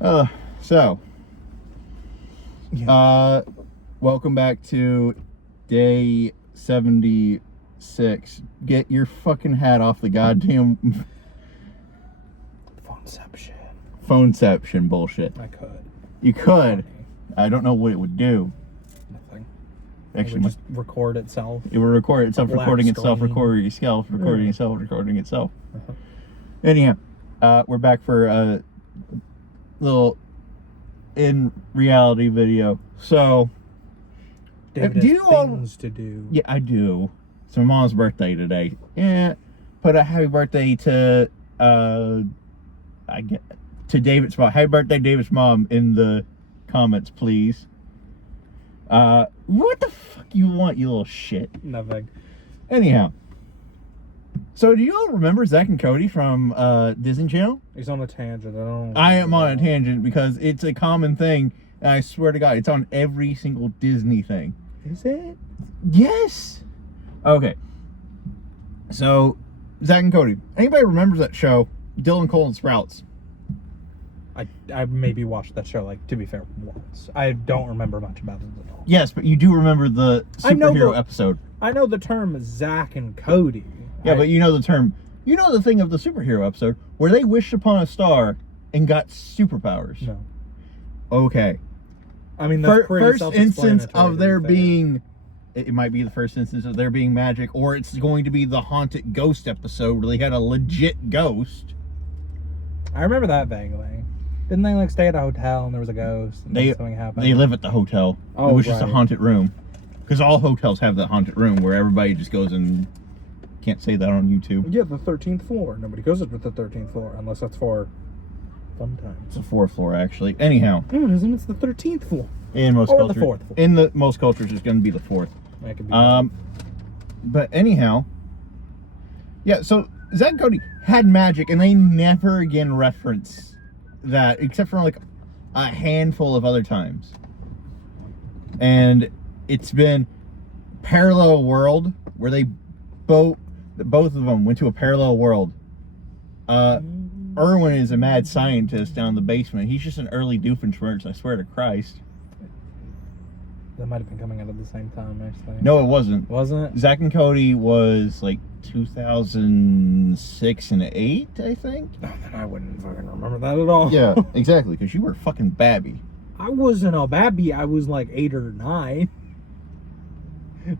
So, welcome back to day 76. Get your fucking hat off the goddamn phoneception bullshit. I could. You could. I don't know what it would do. Nothing. Actually, it would just record itself. It would record itself, recording screen. itself, recording itself, recording itself, recording itself. Uh-huh. Anyhow, we're back for a little in reality video. So, David do you has things to do. Yeah, I do. It's my mom's birthday today. Yeah, put a happy birthday to David's mom. Happy birthday, David's mom, in the comments, please. What the fuck you want, you little shit? Nothing. Anyhow, so do you all remember Zach and Cody from Disney Channel? He's on a tangent. I am on a tangent because it's a common thing, and I swear to God, it's on every single Disney thing. Is it? Yes. Okay. So, Zach and Cody. Anybody remembers that show, Dylan, Cole, and Sprouts? I maybe watched that show, like, to be fair, once. I don't remember much about it at all. Yes, but you do remember the superhero episode. I know the term Zach and Cody. Yeah, but you know the term. You know the thing of the superhero episode where they wished upon a star and got superpowers. No. Okay. I mean, that's pretty first instance self-explanatory, of there being. It might be the first instance of there being magic, or it's going to be the haunted ghost episode where they had a legit ghost. I remember that vaguely. Didn't they, like, stay at a hotel and there was a ghost and something happened? They live at the hotel. Oh, it was just a haunted room. Because all hotels have that haunted room where everybody just goes and... Can't say that on YouTube. Yeah, the 13th floor. Nobody goes up to the 13th floor unless that's for fun times. It's the 4th floor, actually. Anyhow. No, it isn't. It's the 13th floor. In most cultures. The 4th floor. In the most cultures, it's going to be the 4th. That could be but anyhow. Yeah, so Zach and Cody had magic, and they never again reference that, except for like a handful of other times. And it's been parallel world where they both of them went to a parallel world. Erwin is a mad scientist down in the basement. He's just an early Doofenshmirtz, I swear to Christ. That might have been coming out at the same time, actually. No, it wasn't. Wasn't it? Zach and Cody was like 2006 and 8, I think. Oh, then I wouldn't fucking remember that at all. Yeah, exactly, because you were fucking babby. I wasn't a babby. I was like 8 or 9.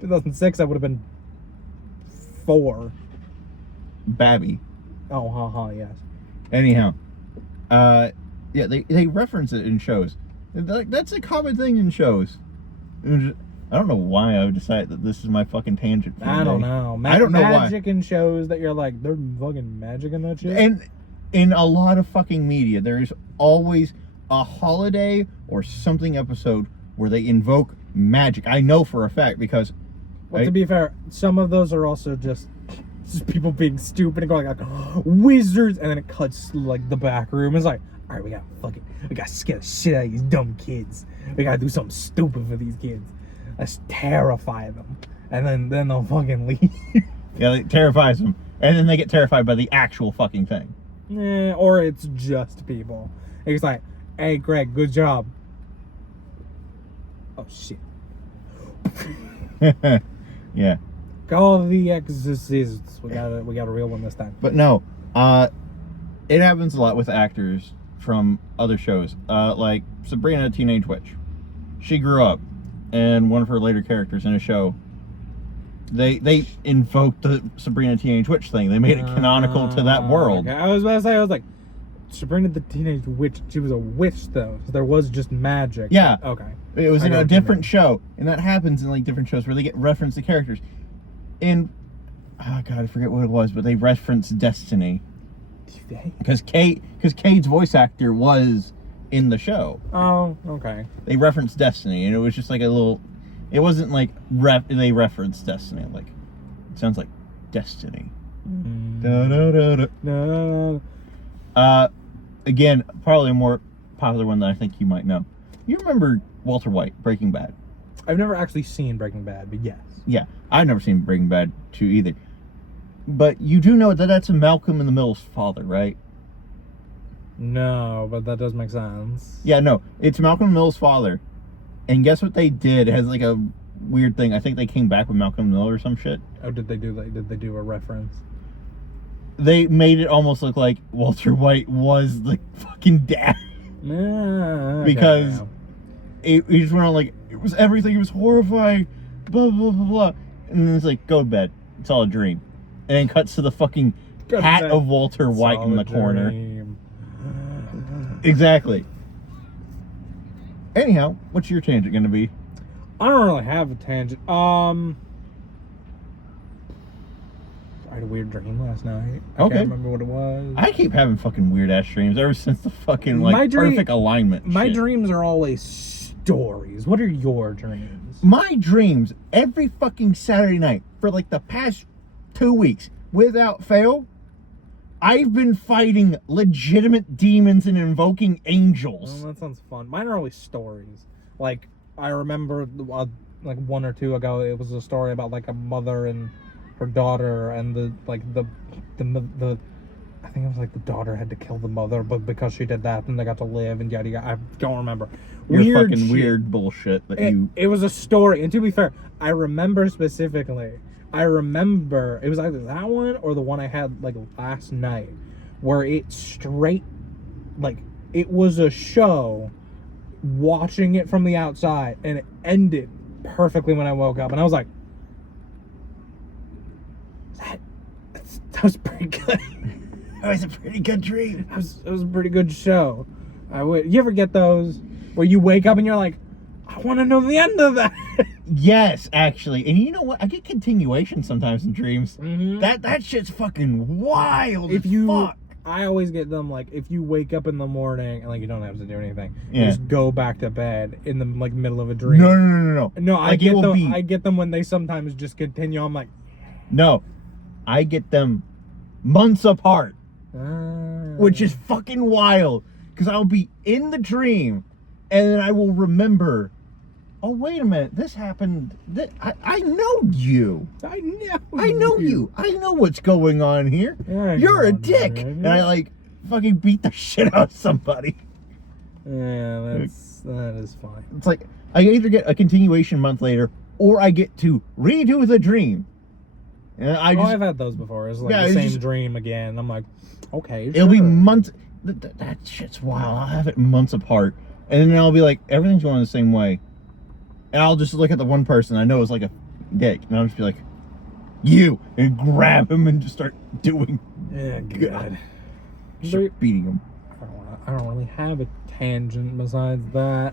2006, I would have been 4. Babby. Oh, haha, yes. Anyhow, yeah, they reference it in shows. That's a common thing in shows. I don't know why I would decide that this is my fucking tangent. I don't know. I don't know why. Magic in shows that you're like, they're fucking magic in that shit. And in a lot of fucking media, there is always a holiday or something episode where they invoke magic. I know for a fact because... Well, to be fair, some of those are also just people being stupid and going like, wizards, and then it cuts to, like, the back room. It's like, all right, we gotta scare the shit out of these dumb kids. We gotta do something stupid for these kids. Let's terrify them, and then they'll fucking leave. Yeah, it terrifies them, and then they get terrified by the actual fucking thing. Or it's just people. It's like, hey, Greg, good job. Oh shit. Yeah. Call the exorcists. We got a real one this time. But no, it happens a lot with actors from other shows. Like Sabrina Teenage Witch. She grew up, and one of her later characters in a show, they invoked the Sabrina Teenage Witch thing. They made it canonical to that world. Okay. I was like, Sabrina the Teenage Witch, she was a witch though. So there was just magic. Yeah. Okay. It was in a different show, and that happens in like different shows where they get reference to characters. And oh god, I forget what it was, but they referenced Destiny. Because Cade's voice actor was in the show. Oh, okay. They referenced Destiny, and it was just like a little. It wasn't like they referenced Destiny. Like it sounds like Destiny. Da, da, da, da. No. Again, probably a more popular one that I think you might know. You remember Walter White, Breaking Bad? I've never actually seen Breaking Bad, but yes. Yeah, I've never seen Breaking Bad 2 either. But you do know that that's Malcolm in the Middle's father, right? No, but that does make sense. Yeah, no, it's Malcolm Miller's father. And guess what they did? It has like a weird thing. I think they came back with Malcolm Miller or some shit. Oh, did they do a reference? They made it almost look like Walter White was the fucking dad. Because he just went on like, it was everything, it was horrifying, blah, blah, blah, blah. And then it's like, go to bed. It's all a dream. And then cuts to the fucking hat of Walter White in the corner. Exactly. Anyhow, what's your tangent going to be? I don't really have a tangent. I had a weird dream last night. I can't remember what it was. I keep having fucking weird ass dreams ever since the fucking perfect alignment. My shit. dreams are always stories. What are your dreams? My dreams every fucking Saturday night for like the past 2 weeks, without fail, I've been fighting legitimate demons and invoking angels. Oh, that sounds fun. Mine are always stories. Like, I remember like 1 or 2 ago, it was a story about like a mother and her daughter, and the I think it was like the daughter had to kill the mother, but because she did that, then they got to live and yada yada. I don't remember. Weird bullshit that It was a story, and to be fair, I remember specifically. I remember it was either that one or the one I had like last night, where it was a show, watching it from the outside, and it ended perfectly when I woke up, and I was like, that was pretty good. That was a pretty good dream. It was a pretty good show. You ever get those where you wake up and you're like, I want to know the end of that? Yes, actually. And you know what? I get continuation sometimes in dreams. Mm-hmm. That shit's fucking wild. Fuck. I always get them like, if you wake up in the morning and like you don't have to do anything, Yeah. you just go back to bed in the like middle of a dream. No. No, I Like, get them. I get them when they sometimes just continue. I'm like, no, I get them months apart, which is fucking wild. Because I'll be in the dream, and then I will remember, oh, wait a minute, this happened. I know you. I know you. I know what's going on here. You're a dick. And I like fucking beat the shit out of somebody. Yeah, that is fine. It's like I either get a continuation a month later, or I get to redo the dream. And I've had those before. It's like the same dream again. I'm like, okay, it'll be months. That shit's wild. I'll have it months apart, and then I'll be like, everything's going the same way, and I'll just look at the one person I know is like a dick, and I'll just be like, you, and grab him and just start doing. Yeah, good. Start beating him. I don't really have a tangent besides that.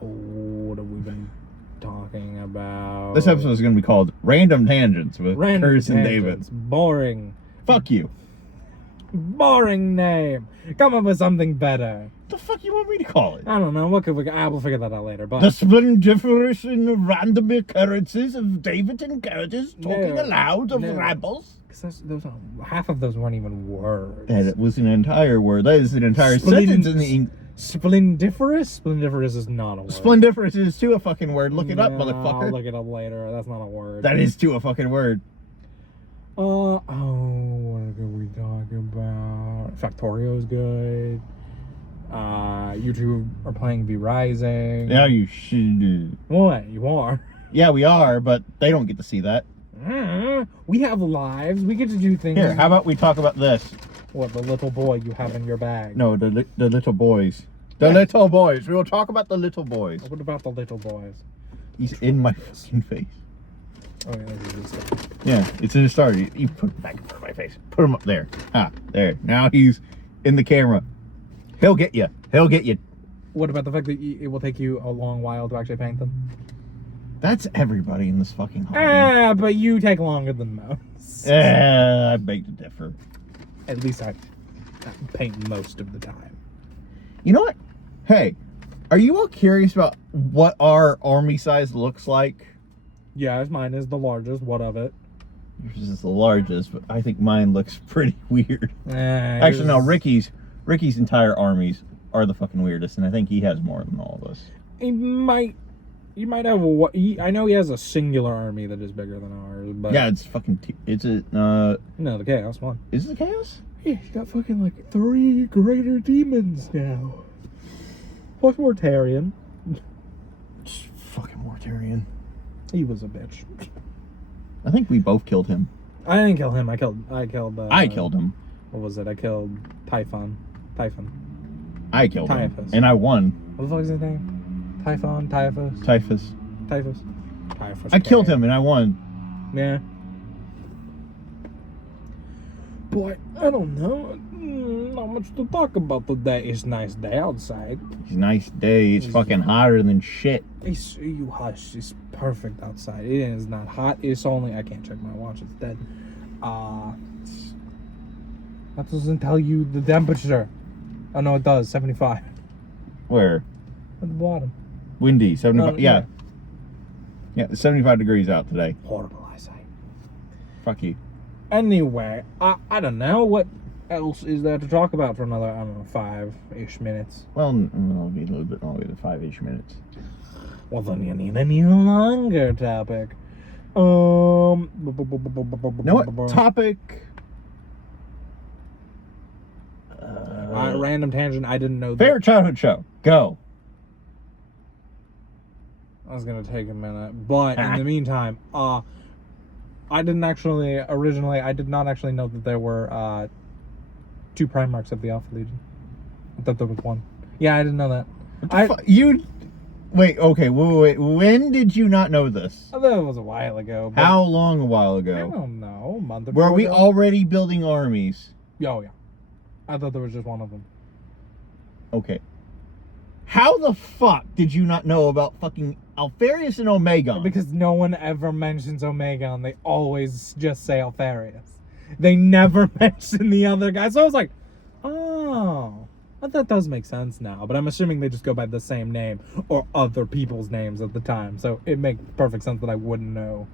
What have we been talking about? This episode is going to be called Random Tangents with Curtis and David. Boring. Fuck you. Boring name. Come up with something better. What the fuck you want me to call it? I don't know. We'll figure that out later. But the splendiferous and random occurrences of David and Curtis talking aloud of rebels. Because half of those weren't even words. That was an entire word. That is an entire sentence in the English. Splendiferous? Splendiferous is not a word. Splendiferous is too a fucking word. Look it up, motherfucker. I'll look it up later. That's not a word. That is too a fucking word. What are we talking about? Factorio is good. You two are playing V Rising. Yeah, you should do. What? You are? Yeah, we are, but they don't get to see that. We have lives. We get to do things. Here, how about we talk about this? What, the little boy you have in your bag? No, the little boys. The little boys. We will talk about the little boys. What about the little boys? He's in my fucking face. Oh, yeah, this is good. Yeah, it's in the start. You put it back in front of my face. Put him up there. There. Now he's in the camera. He'll get you. He'll get you. What about the fact that it will take you a long while to actually paint them? That's everybody in this fucking hobby. But you take longer than most. I beg to differ. At least I paint most of the time. You know what? Hey, are you all curious about what our army size looks like? Yeah, mine is the largest. What of it? Yours is the largest, but I think mine looks pretty weird. Actually, no, Ricky's entire armies are the fucking weirdest, and I think he has more than all of us. He might have I know he has a singular army that is bigger than ours, but yeah, it's fucking. No, the Chaos one. Is it the Chaos? Yeah, he's got fucking like 3 greater demons now. Plus Mortarion. Fucking Mortarion. He was a bitch. I think we both killed him. I didn't kill him. I killed. I killed him. What was it? I killed Typhon. I killed him. Typhus. And I won. What the fuck is his name? Typhon? Typhus? Typhus. I killed him and I won. Yeah. Boy, I don't know. Not much to talk about today. It's a nice day outside. It's a nice day. It's fucking hotter than shit. You hush. It's perfect outside. It is not hot. It's only... I can't check my watch. It's dead. That doesn't tell you the temperature. Oh, no, it does. 75. Where? At the bottom. Windy. 75. Yeah. Yeah, it's 75 degrees out today. Horrible eyesight. Fuck you. Anyway, I don't know. What else is there to talk about for another, I don't know, 5-ish minutes? Well, it'll be a little bit longer than 5-ish minutes. Well, then you need a new longer topic. Know what? Topic. Random tangent. I didn't know that. Favorite childhood show. Go. I was gonna take a minute, but in the meantime, I did not actually know that there were 2 Primarchs of the Alpha Legion. I thought there was 1. Yeah, I didn't know that. Wait, okay, wait. When did you not know this? I thought it was a while ago. How long a while I ago? don't know. A month or Were so we ago? already building armies? Oh, yeah. I thought there was just 1 of them. Okay. How the fuck did you not know about fucking Alfarius and Omega? Because no one ever mentions Omega, they always just say Alfarius. They never mention the other guy. So I was like, oh, that does make sense now. But I'm assuming they just go by the same name or other people's names at the time. So it makes perfect sense that I wouldn't know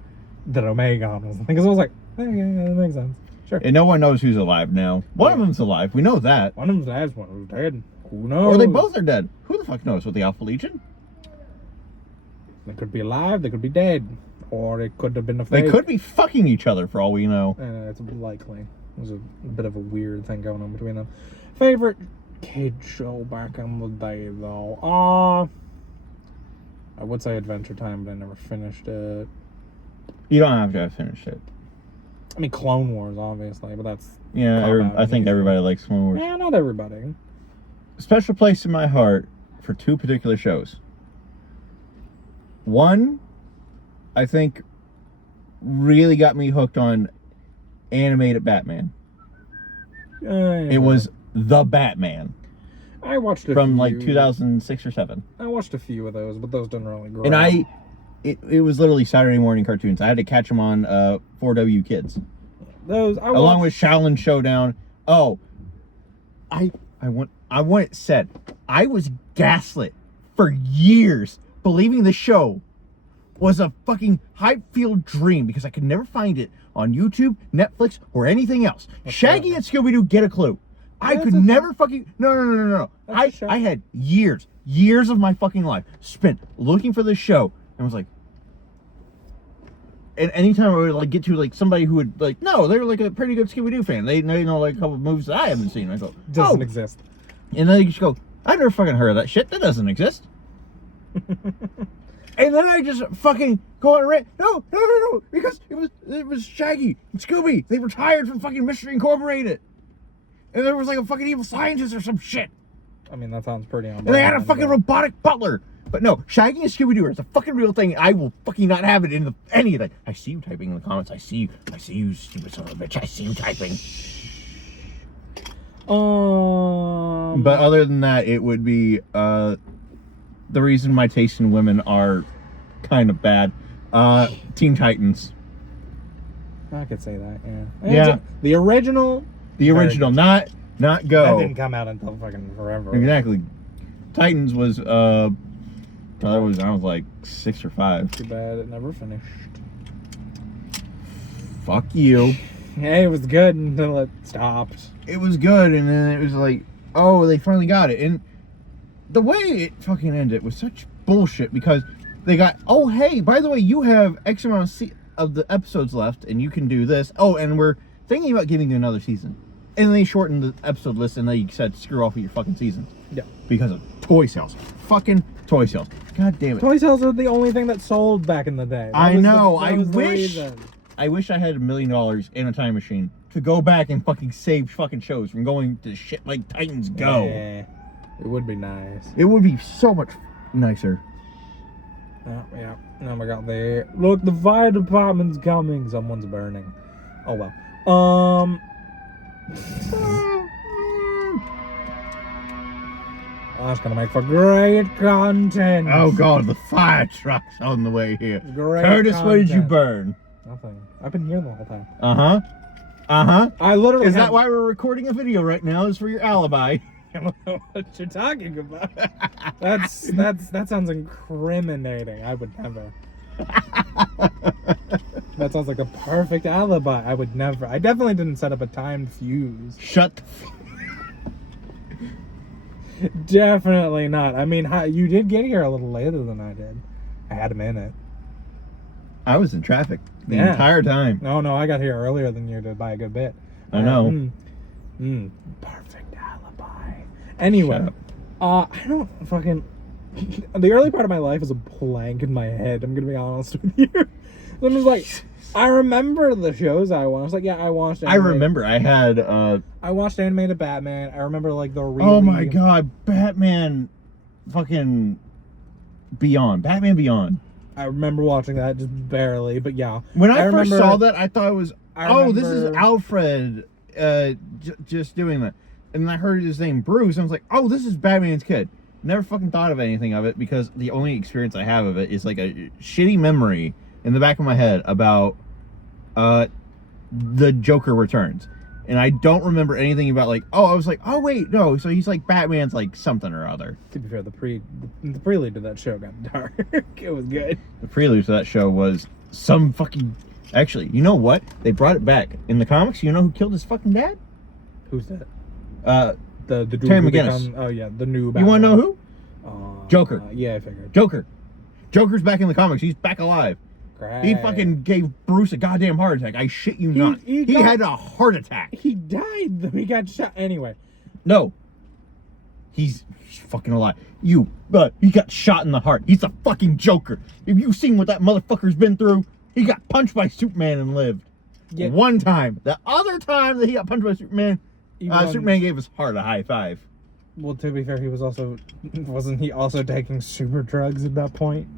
that Omega was. Because I was like, yeah, that makes sense. Sure. And no one knows who's alive now. One of them's alive. We know that. One of them's alive, one of them's dead. Who knows? Or they both are dead. Who the fuck knows with the Alpha Legion? They could be alive, they could be dead. Or it could have been a fake. They could be fucking each other for all we know. It's likely. There's a bit of a weird thing going on between them. Favorite kid show back in the day, though? I would say Adventure Time, but I never finished it. You don't have to have finished it. I mean, Clone Wars, obviously, but that's... Yeah, I think everybody likes Clone Wars. Yeah, not everybody. Special place in my heart for 2 particular shows. One, I think, really got me hooked on animated Batman. It was The Batman. I watched from like 2006 or 7. I watched a few of those, but those didn't really grow. And it was literally Saturday morning cartoons. I had to catch them on 4W Kids. Those along with Shaolin Showdown. Oh, I want it said. I was gaslit for years, believing the show was a fucking hype-filled dream because I could never find it on YouTube, Netflix, or anything else. Shaggy and Scooby Doo, get a clue. I could never fucking... No. I had years of my fucking life spent looking for this show and was like... And anytime I would like get to like somebody who would like... No, they're like a pretty good Scooby Doo fan. They know like a couple of movies that I haven't seen. I go, doesn't exist. And then you just go, I never fucking heard of that shit. That doesn't exist. And then I just fucking go on a rant. No, because it was Shaggy and Scooby. They retired from fucking Mystery Incorporated. And there was like a fucking evil scientist or some shit. I mean, that sounds pretty on. And they had a fucking robotic butler. But no, Shaggy and Scooby Doo is a fucking real thing. I will fucking not have it in anything. I see you typing in the comments. I see you, stupid son of a bitch. I see you typing. But other than that, it would be the reason my taste in women are kind of bad. Teen Titans. I could say that, yeah. Yeah. The original, not Go. That didn't come out until fucking forever. Exactly. Titans was I was like 6 or 5. Too bad it never finished. Fuck you. Hey, it was good until it stopped. It was good, and then it was like, oh, they finally got it. And the way it fucking ended was such bullshit because they got, oh, hey, by the way, you have X amount of the episodes left, and you can do this. Oh, and we're thinking about giving you another season. And they shortened the episode list, and they said, screw off with your fucking seasons. Yeah. Because of toy sales. Fucking toy sales. God damn it. Toy sales are the only thing that sold back in the day. I know. I wish I wish I had $1 million in a time machine to go back and fucking save fucking shows from going to shit like Titans Go. Yeah, it would be nice. It would be so much nicer. Yeah. Oh my god, look, the fire department's coming. Someone's burning. Oh well. That's gonna make for great content. Oh god, the fire truck's on the way here. Great Curtis, content. what did you burn? Nothing. I've been here the whole time. I literally. Is have... that why we're recording a video right now? Is for your alibi? I don't know what you're talking about. That sounds incriminating. I would never. That sounds like a perfect alibi. I would never. I definitely didn't set up a timed fuse. Shut the Definitely not. I mean, you did get here a little later than I did. I had a minute. I was in traffic the entire time. No, I got here earlier than you did by a good bit. I know. Perfect alibi. Anyway, I don't fucking... The early part of my life is a blank in my head. I'm gonna be honest with you. I'm just like... I remember the shows I watched. Like, yeah, I watched animated. I remember I had I watched animated Batman. I remember like the Oh my god, Batman fucking Beyond. Batman Beyond. I remember watching that just barely, but yeah. When I first saw that, I thought it was this is Alfred just doing that. And I heard his name Bruce, and I was like, "Oh, this is Batman's kid." Never fucking thought of anything of it because the only experience I have of it is like a shitty memory in the back of my head about the Joker Returns, and I don't remember anything about like, I was like, oh wait, no, so he's like Batman's like something or other. To be fair, the prelude to that show got dark. It was good. The prelude to that show was some fucking. Actually, you know what? They brought it back in the comics. You know who killed his fucking dad? Who's that? The dude Terry who McGinnis. Oh yeah, the new Batman. You want to know who? Joker. Yeah, I figured. Joker's back in the comics. He's back alive. Great. He fucking gave Bruce a goddamn heart attack. I shit you not. He had a heart attack. He died though. He got shot. Anyway. No. He's fucking alive. He got shot in the heart. He's a fucking Joker. Have you seen what that motherfucker's been through? He got punched by Superman and lived. Yeah. One time. The other time that he got punched by Superman, Superman gave his heart a high five. Well, to be fair, wasn't he also taking super drugs at that point?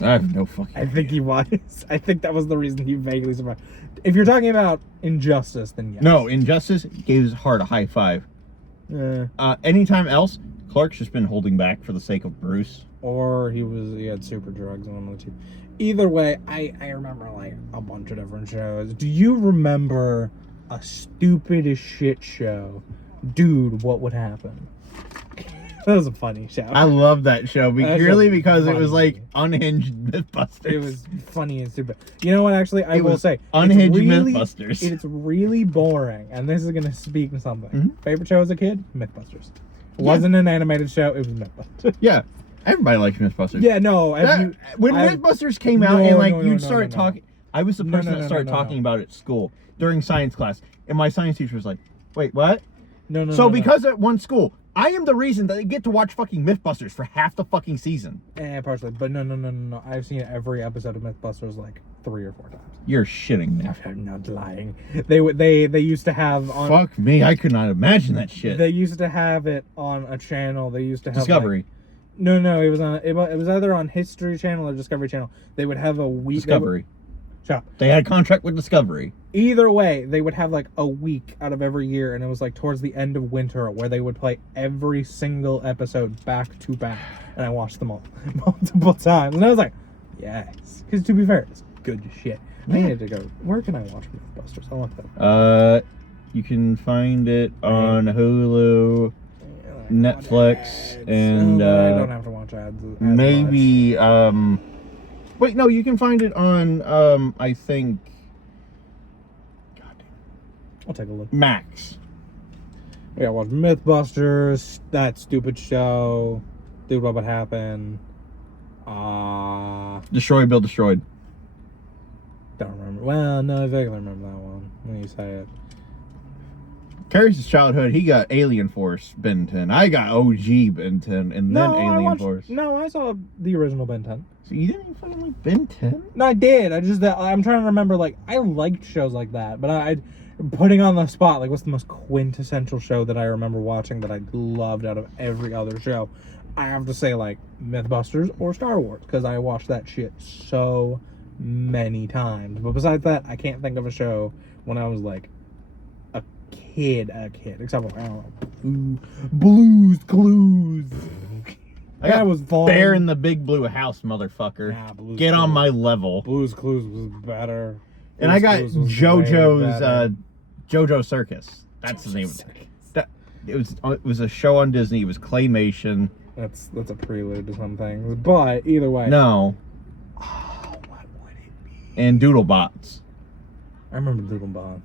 I have no fucking idea. I think he was. I think that was the reason he vaguely survived. If you're talking about Injustice, then yes. No, Injustice gave his heart a high five. Anytime else, Clark's just been holding back for the sake of Bruce. Or he had super drugs on the two. Either way, I remember like a bunch of different shows. Do you remember a stupid as shit show? Dude, what would happen? That was a funny show. I love that show purely because it was funny. like unhinged Mythbusters. It was funny and stupid. You know what? Actually, I will say unhinged Mythbusters. It's really boring, and this is gonna speak to something. Mm-hmm. Favorite show as a kid? Mythbusters. It wasn't an animated show. It was Mythbusters. Yeah, everybody likes Mythbusters. Yeah, no. When Mythbusters came out you'd start talking, I was the person that started talking about it at school during science class, and my science teacher was like, "Wait, what?" So because at one school, I am the reason that they get to watch fucking Mythbusters for half the fucking season. Partially, but no. I've seen every episode of Mythbusters like 3 or 4 times. You're shitting me. I'm not lying. They used to have on. Fuck me, I could not imagine that shit. They used to have it on a channel. They used to have Discovery. No, it was on. It was either on History Channel or Discovery Channel. They would have a week. Discovery. Shut up. They had a contract with Discovery. Either way, they would have like a week out of every year, and it was like towards the end of winter where they would play every single episode back to back, and I watched them all multiple times, and I was like, yes, because to be fair, it's good shit. I needed to go. Where can I watch Mythbusters? I want that. You can find it on Hulu, Netflix, and I don't have to watch ads. Maybe wait, no, you can find it on I think. I'll take a look. Max. Yeah, watch Mythbusters, that stupid show, Dude, What Would Happen? Destroy, Build, Destroyed. Don't remember. Well, no, I vaguely remember that one when you say it. Curry's childhood, he got Alien Force Ben 10. I got OG Ben 10 and then Alien Force. No, I saw the original Ben 10. So you didn't even fucking like Ben 10? No, I did. I'm trying to remember, like, I liked shows like that, but I putting on the spot, like, what's the most quintessential show that I remember watching that I loved out of every other show? I have to say, like, Mythbusters or Star Wars, because I watched that shit so many times. But besides that, I can't think of a show when I was, like, a kid, except for, I don't know, Blue's Clues. I was fun. Bear in the Big Blue House, motherfucker. Nah, Get on my level. Blue's Clues was better. And I got JoJo's JoJo Circus. That's the name of it. It was a show on Disney. It was claymation. That's a prelude to some things. But either way. No. Oh, what would it be? And Doodlebots. I remember Doodlebots.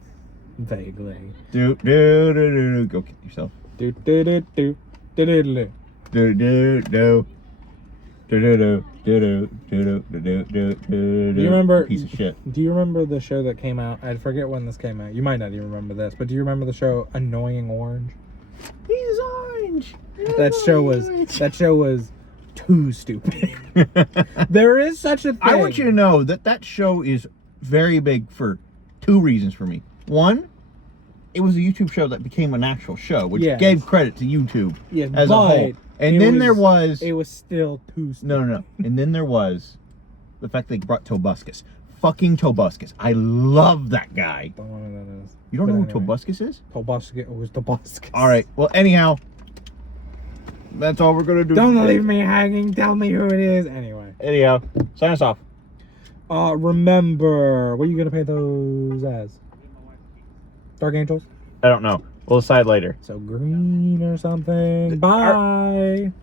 Vaguely. Do. Go kill yourself. Do. Do. You remember? Piece of shit. Do you remember the show that came out? I forget when this came out. You might not even remember this, but do you remember the show Annoying Orange? He's orange. That show was too stupid. There is such a thing. I want you to know that show is very big for two reasons for me. One, it was a YouTube show that became an actual show, which gave credit to YouTube as a whole. And then there was... It was still too stupid. No. And then there was the fact they brought Tobuscus. Fucking Tobuscus. I love that guy. Don't know what that is. You don't know who Tobuscus is? Tobuscus was Tobuscus. Alright, well, anyhow, that's all we're going to do. Don't leave me hanging. Tell me who it is. Anyway. Anyhow, sign us off. Remember, what are you going to paint those as? Dark Angels? I don't know. We'll decide later. So green or something. Bye.